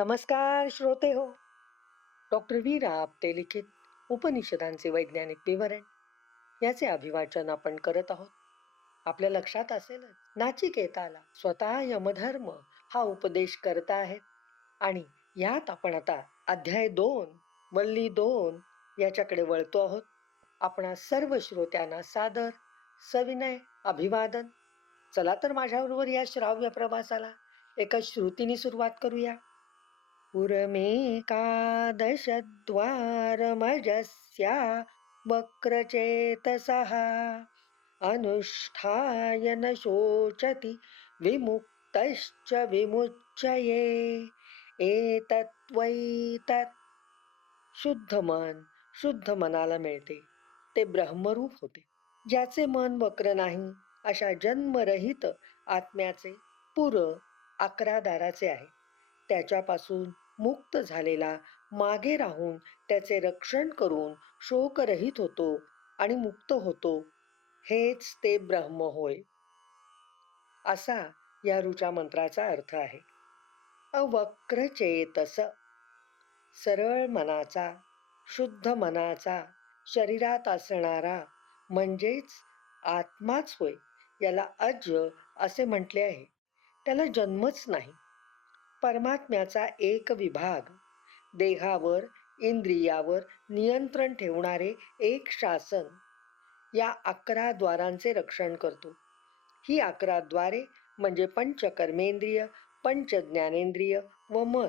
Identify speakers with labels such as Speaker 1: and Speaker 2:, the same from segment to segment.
Speaker 1: नमस्कार श्रोते हो. डॉक्टर वीरा आपटे लिखित उपनिषदांचे वैज्ञानिक विवरण. याचे अभिवाचन आपण करत आहोत. आपल्या लक्षात असेलच नाचिकेताला स्वतः यमधर्म हा उपदेश करत आहेत. आणि यात आपण आता अध्याय दोन वल्ली दोन याच्याकडे वळतो आहोत. आपणा सर्व श्रोत्यांना सादर सविनय अभिवादन. चला तर माझ्याबरोबर या श्राव्य प्रवासाला एका श्रुतीने सुरुवात करूया. पुरमेकादशद्वारमजस्या वक्रचेतसः। अनुष्ठाय न शोचति विमुक्तश्च विमुच्चये एतत्वै तत्। शुद्ध मन शुद्ध मनाला मिळते. ते ब्रह्मरूप होते. ज्याचे मन वक्र नाही अशा जन्मरहित आत्म्याचे पुर अकरा दाराचे आहे. त्याच्यापासून मुक्त झालेला मागे राहून त्याचे रक्षण करून शोकरहित होतो आणि मुक्त होतो. हेच ते ब्रह्म होय. असा या ऋचा मंत्राचा अर्थ आहे. अवक्र चेतस सरळ मनाचा शुद्ध मनाचा शरीरात असणारा म्हणजेच आत्माच होय याला अज असे म्हटले आहे. त्याला जन्मच नाही. परमात्म्याचा एक विभाग. देहावर इंद्रियावर नियंत्रण ठेवणारे एक शासन. या अकरा द्वारांचे रक्षण करतो. ही अकरा द्वारे म्हणजे पंचकर्मेंद्रिय पंचज्ञानेंद्रिय व मन.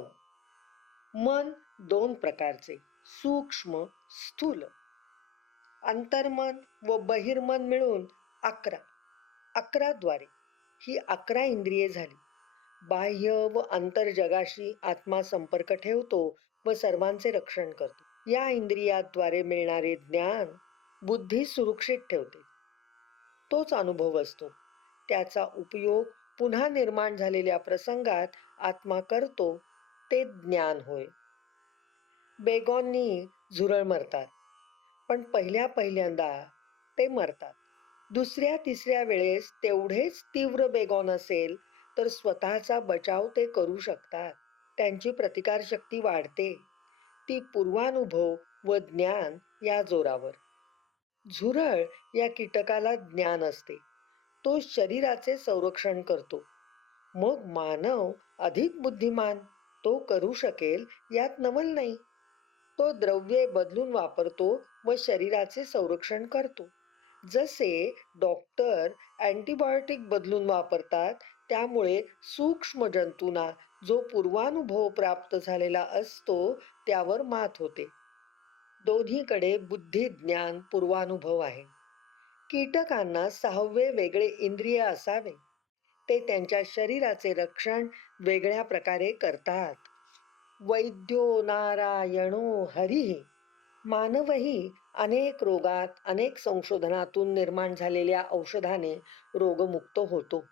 Speaker 1: मन दोन प्रकारचे सूक्ष्म स्थूल. अंतर्मन व बहिर्मन मिळून अकरा. अकरा द्वारे. ही अकरा इंद्रिये झाली. बाह्य व जगाशी आत्मा संपर्क ठेवतो व सर्वांचे रक्षण करतो. या इंद्रियाद्वारे मिळणारे ज्ञान बुद्धी सुरक्षित ठेवते. तोच अनुभव असतो. त्याचा उपयोग पुन्हा निर्माण झालेल्या प्रसंगात आत्मा करतो ते ज्ञान होय. बेगॉननी झुरळ मरतात पण पहिल्या पहिल्यांदा ते मरतात. दुसऱ्या तिसऱ्या वेळेस तेवढेच तीव्र बेगॉन असेल तर स्वतःचा बचाव ते करू शकतात. त्यांची प्रतिकारशक्ती वाढते. ती पूर्वानुभव व ज्ञान या जोरावर. झुरळ या कीटकाला ज्ञान असते. तो शरीराचे संरक्षण करतो. मग मानव अधिक बुद्धिमान. तो करू शकेल यात नवल नाही. तो द्रव्ये बदलून वापरतो व शरीराचे संरक्षण करतो. जसे डॉक्टर अँटीबायोटिक बदलून वापरतात त्यामुळे सूक्ष्म जंतूंना जो पूर्वानुभव प्राप्त झालेला असतो त्यावर मात होते. दोन्हीकडे बुद्धिज्ञान पूर्वानुभव आहे. कीटकांना सहावे वेगळे इंद्रिय असावे. ते त्यांच्या शरीराचे रक्षण वेगळ्या प्रकारे करतात. वैद्यो नारायणो हरिही मानवही अनेक रोगात अनेक संशोधनातून निर्माण झालेल्या औषधाने रोगमुक्त होतो.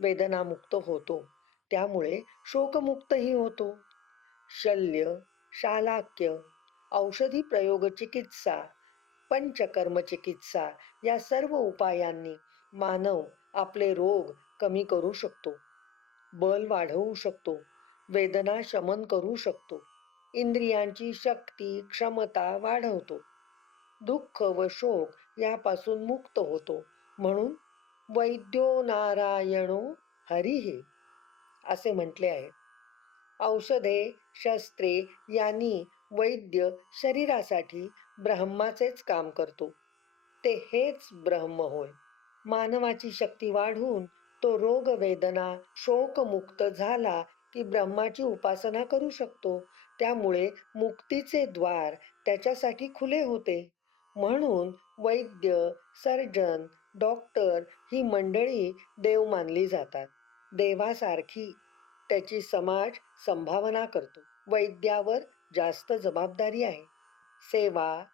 Speaker 1: वेदनामुक्त होतो. त्यामुळे शोकमुक्तही होतो. शल्य शालाक्य औषधी प्रयोग चिकित्सा पंचकर्म चिकित्सा या सर्व उपायांनी मानव आपले रोग कमी करू शकतो. बल वाढवू शकतो. वेदना शमन करू शकतो. इंद्रियांची शक्ती क्षमता वाढवतो. दुःख व शोक यापासून मुक्त होतो. म्हणून वैद्यो नारायणो हरिहे असे म्हटले आहे. औषधे शस्त्रे यांनी वैद्य शरीरासाठी ब्रह्माचेच काम करतो. ते हेच ब्रह्म होय. मानवाची शक्ती वाढून तो रोग वेदना शोकमुक्त झाला की ब्रह्माची उपासना करू शकतो. त्यामुळे मुक्तीचे द्वार त्याच्यासाठी खुले होते. म्हणून वैद्य सर्जन डॉक्टर ही मंडळी देव मानली जातात. देवासारखी त्याची समाज संभावना करतो. वैद्यावर जास्त जबाबदारी आहे. सेवा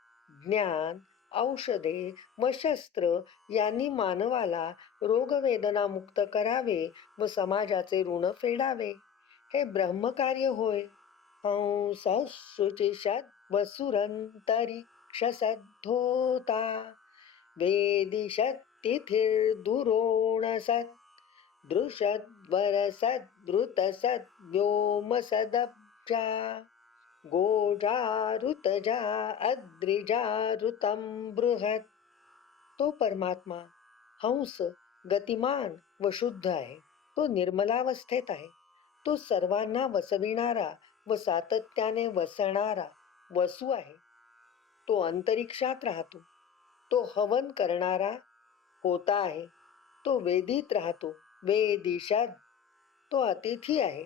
Speaker 1: ज्ञान औषधे व शस्त्र यांनी मानवाला रोगवेदनामुक्त करावे व समाजाचे ऋण फेडावे. हे ब्रह्मकार्य होय. हंसुचिषद वसुरंतरी क्षसद्धोता वेदिषत् तिथिर्दुरोणसत् दृशद्वरसद् धृतसद् व्योमसदब्जा गोजा ऋतजा अद्रिजा ऋतं बृहत्। तो परमात्मा हंस गतिमान व शुद्ध आहे. तो निर्मलावस्थेत आहे. तो सर्वांना वसविणारा व सातत्याने वसणारा वसू आहे. तो अंतरिक्षात राहतो. तो हवन करणारा होता आहे. तो वेदीत राहतो वेदिशात तो अतिथी आहे.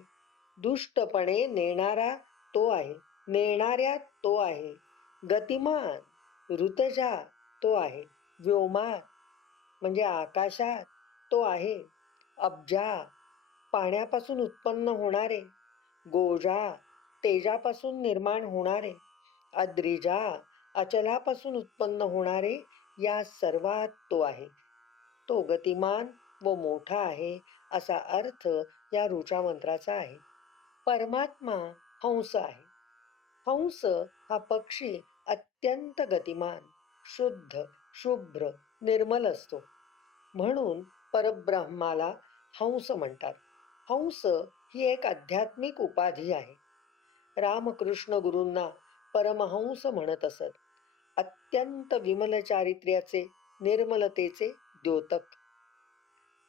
Speaker 1: दुष्टपणे नेणारा तो आहे. नेणाऱ्यात तो आहे. गतिमान ऋतजा तो आहे. व्योमात म्हणजे आकाशात तो आहे. अब्जा पाण्यापासून उत्पन्न होणारे. गोजा तेजापासून निर्माण होणारे. अद्रिजा अचलापासून उत्पन्न होणारे या सर्वात तो आहे. तो गतिमान व मोठा आहे असा अर्थ या ऋचा मंत्राचा आहे. परमात्मा हंस आहे. हंस हा पक्षी अत्यंत गतिमान शुद्ध शुभ्र निर्मल असतो. म्हणून परब्रह्माला हंस म्हणतात. हंस ही एक आध्यात्मिक उपाधी आहे. रामकृष्ण गुरूंना परमहंस म्हणत असत. अत्यंत विमल चारित्र्याचे निर्मलतेचे द्योतक.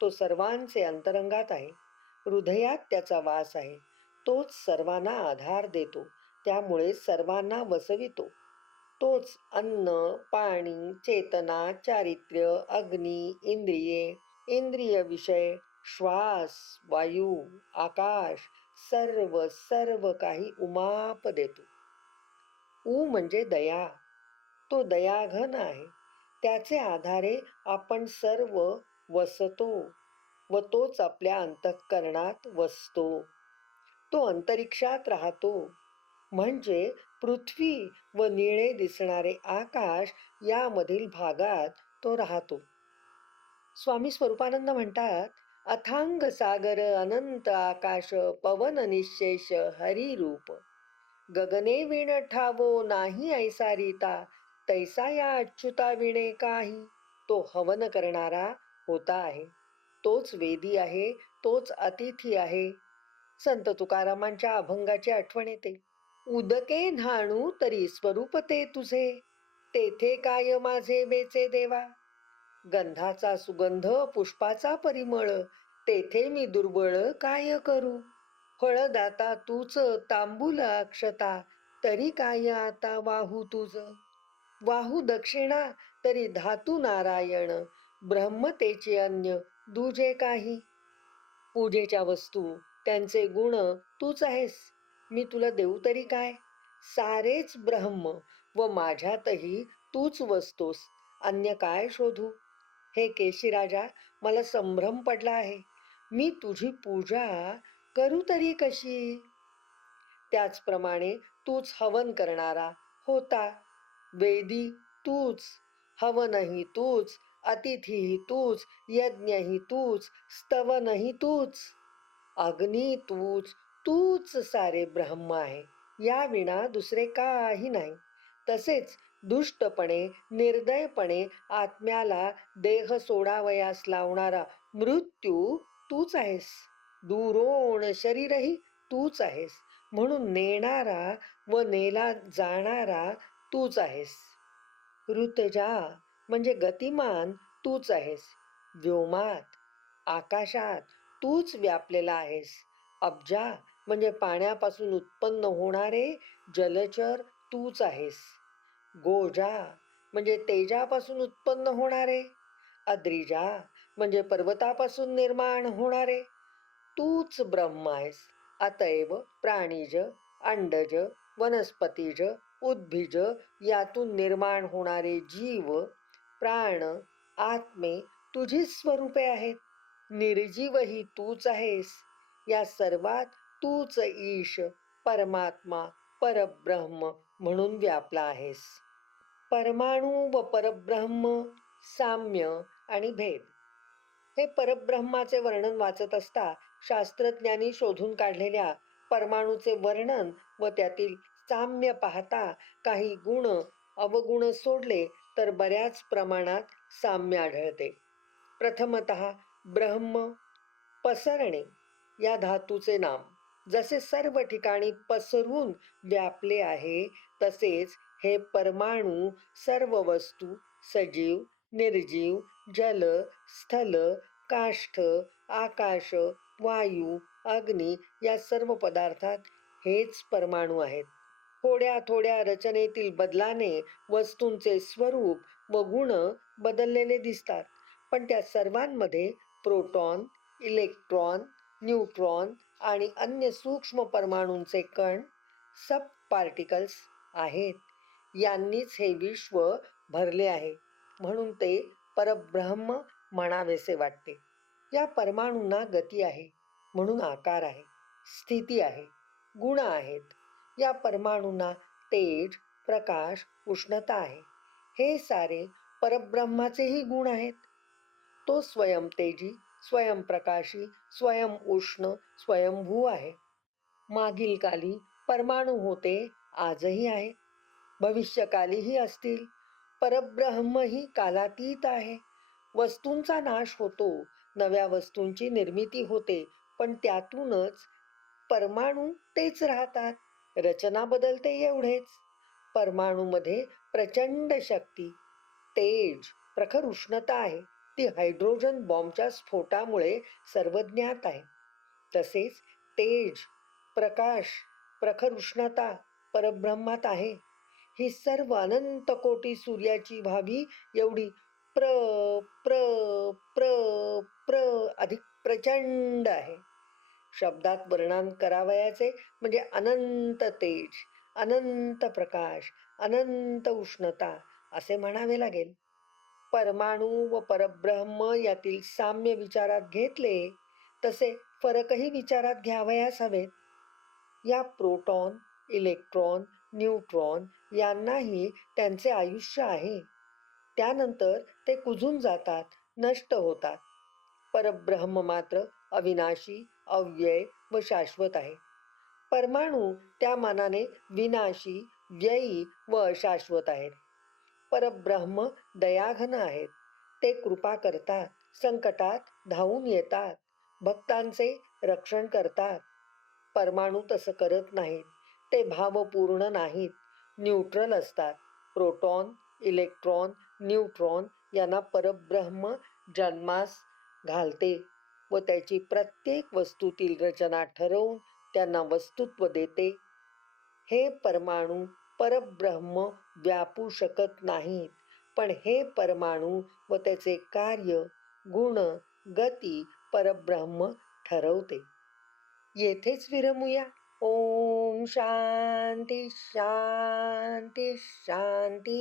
Speaker 1: तो सर्वांचे अंतरंगात आहे. हृदयात त्याचा वास आहे. तोच सर्वांना आधार देतो. त्यामुळे सर्वांना वसवितो. तोच अन्न पाणी चेतना चारित्र्य अग्नी इंद्रिये इंद्रिय विषय श्वास वायू आकाश सर्व सर्व काही उमाप देतो. ऊ म्हणजे दया. तो दयाघन आहे. त्याचे आधारे आपण सर्व वसतो व तोच आपल्या अंतःकरणात वसतो. तो अंतरिक्षात राहतो. म्हणजे पृथ्वी व निळे दिसणारे आकाश यामधील भागात तो राहतो. स्वामी स्वरूपानंद म्हणतात अथांग सागर अनंत आकाश पवन निशेष हरिरूप. गगने विण ठावो नाही ऐसा रीता. तैसा या अच्युता विणे काही? तो हवन करणारा होता आहे. तोच वेदी आहे तोच अतिथी आहे. संत तुकारामांच्या अभंगाची आठवण येते. उदके न्हाणू तरी स्वरूप ते तुझे. तेथे काय माझे वेचे देवा? गंधाचा सुगंध पुष्पाचा परिमळ तेथे मी दुर्बळ काय करू? फळदाता तूच तांबूल अक्षता तरी काय आता वाहू तुझ? वाहू दक्षिणा तरी धातू नारायण ब्रह्मतेचे अन्य दुजे काही. पूजेच्या वस्तू त्यांचे गुण तूच आहेस. मी तुला देऊ तरी काय? सारेच ब्रह्म व माझ्यातही तूच वस्तोस. अन्य काय शोधू? हे केशीराजा मला संभ्रम पडला आहे. मी तुझी पूजा करू तरी कशी? त्याचप्रमाणे तूच हवन करणारा होता. वेदी तूच हवनही तूच अतिथीही तूच यज्ञही तूच स्तवनही तूच. अग्नी तूच तूच सारे ब्रह्म आहे या विना दुसरे काही नाही. तसेच दुष्टपणे निर्दयपणे आत्म्याला देह सोडावयास लावणारा मृत्यू तूच आहेस. दुरोण शरीरही तूच आहेस. म्हणून नेणारा व नेला जाणारा तूच आहेस. ऋतजा म्हणजे गतिमान तूच आहेस. व्योमात आकाशात तूच व्यापलेला आहेस. अब्जा म्हणजे पाण्यापासून उत्पन्न होणारे जलचर तूच आहेस. गोजा म्हणजे तेजापासून उत्पन्न होणारे. अद्रिजा म्हणजे पर्वतापासून निर्माण होणारे. तूच ब्रह्म आहेस. अतैव प्राणीज अंडज वनस्पतीज उद्भिज यातून निर्माण होणारे जीव प्राण आत्मे तुझी स्वरूपे आहेत. निर्जीवही तूच आहेस. या सर्वात तूच ईश परमात्मा परब्रह्म म्हणून व्यापला आहेस. परमाणू व परब्रह्म साम्य आणि भेद. हे परब्रह्माचे वर्णन वाचत असता शास्त्रज्ञांनी शोधून काढलेल्या परमाणूचे वर्णन व त्यातील साम्य पाहता काही गुण अवगुण सोडले तर बऱ्याच प्रमाणात साम्य आढळते. प्रथमत ब्रह्म पसरणे या धातूचे नाम. जसे सर्व ठिकाणी पसरून व्यापले आहे तसेच हे परमाणू सर्व वस्तू सजीव निर्जीव जल स्थल काष्ठ आकाश वायू अग्नी या सर्व पदार्थात हेच परमाणू आहेत. थोड्या थोड्या रचनेतील बदलाने वस्तूंचे स्वरूप व गुण बदललेले दिसतात. पण त्या सर्वांमध्ये प्रोटॉन इलेक्ट्रॉन न्यूट्रॉन आणि अन्य सूक्ष्म परमाणूंचे कण सब पार्टिकल्स आहेत. यांनीच हे विश्व भरले आहे. म्हणून ते परब्रह्म म्हणावेसे वाटते. या परमाणूंना गती आहे. म्हणून आकार आहे. स्थिती आहे. गुण आहेत. या परमाणूंना तेज प्रकाश उष्णता आहे. हे सारे परब्रह्माचेही गुण आहेत. तो स्वयंतेजी स्वयंप्रकाशी स्वयं उष्ण स्वयंभू आहे. मागील काली परमाणू होते आजही आहे. भविष्यकालीही असतील. परब्रह्म ही कालातीत आहे. वस्तूंचा नाश होतो नव्या वस्तूंची निर्मिती होते पण त्यातूनच परमाणू तेच राहतात. रचना बदलते एवढेच. परमाणूमध्ये प्रचंड शक्ती तेज प्रखर उष्णता आहे. ती हायड्रोजन बॉम्बच्या स्फोटामुळे सर्वज्ञात आहे. तसेच तेज प्रकाश प्रखर उष्णता परब्रह्मात आहे. ही सर्व अनंत कोटी सूर्याची व्हावी एवढी प्र प्र प्र प्र अधिक प्रचंड आहे. शब्दात वर्णन करावयाचे म्हणजे अनंत तेज अनंत प्रकाश अनंत उष्णता असे म्हणावे लागेल. परमाणू व परब्रह्म यातील साम्य विचारात घेतले तसे फरकही विचारात घ्यावयास हवेत. या प्रोटॉन इलेक्ट्रॉन न्यूट्रॉन यांनाही त्यांचे आयुष्य आहे. त्यानंतर ते कुजून जातात नष्ट होतात. परब्रह्म मात्र अविनाशी अव्यय व शाश्वत आहे. परमाणू त्या मानाने विनाशी व्ययी व अशाश्वत आहेत. परब्रह्म दयाघन आहेत. ते कृपा करतात संकटात धावून येतात भक्तांचे रक्षण करतात. परमाणू तसं करत नाहीत. ते भावपूर्ण नाहीत. न्यूट्रल असतात. प्रोटॉन इलेक्ट्रॉन न्यूट्रॉन यांना परब्रह्म जन्मास घालते. व त्याची प्रत्येक वस्तूतील रचना ठरवून त्यांना वस्तुत्व देते. हे परमाणू परब्रह्म व्यापू शकत नाहीत पण हे परमाणू व त्याचे कार्य गुण गती परब्रह्म ठरवते. येथेच विरमूया. ओम शांती शांती शांती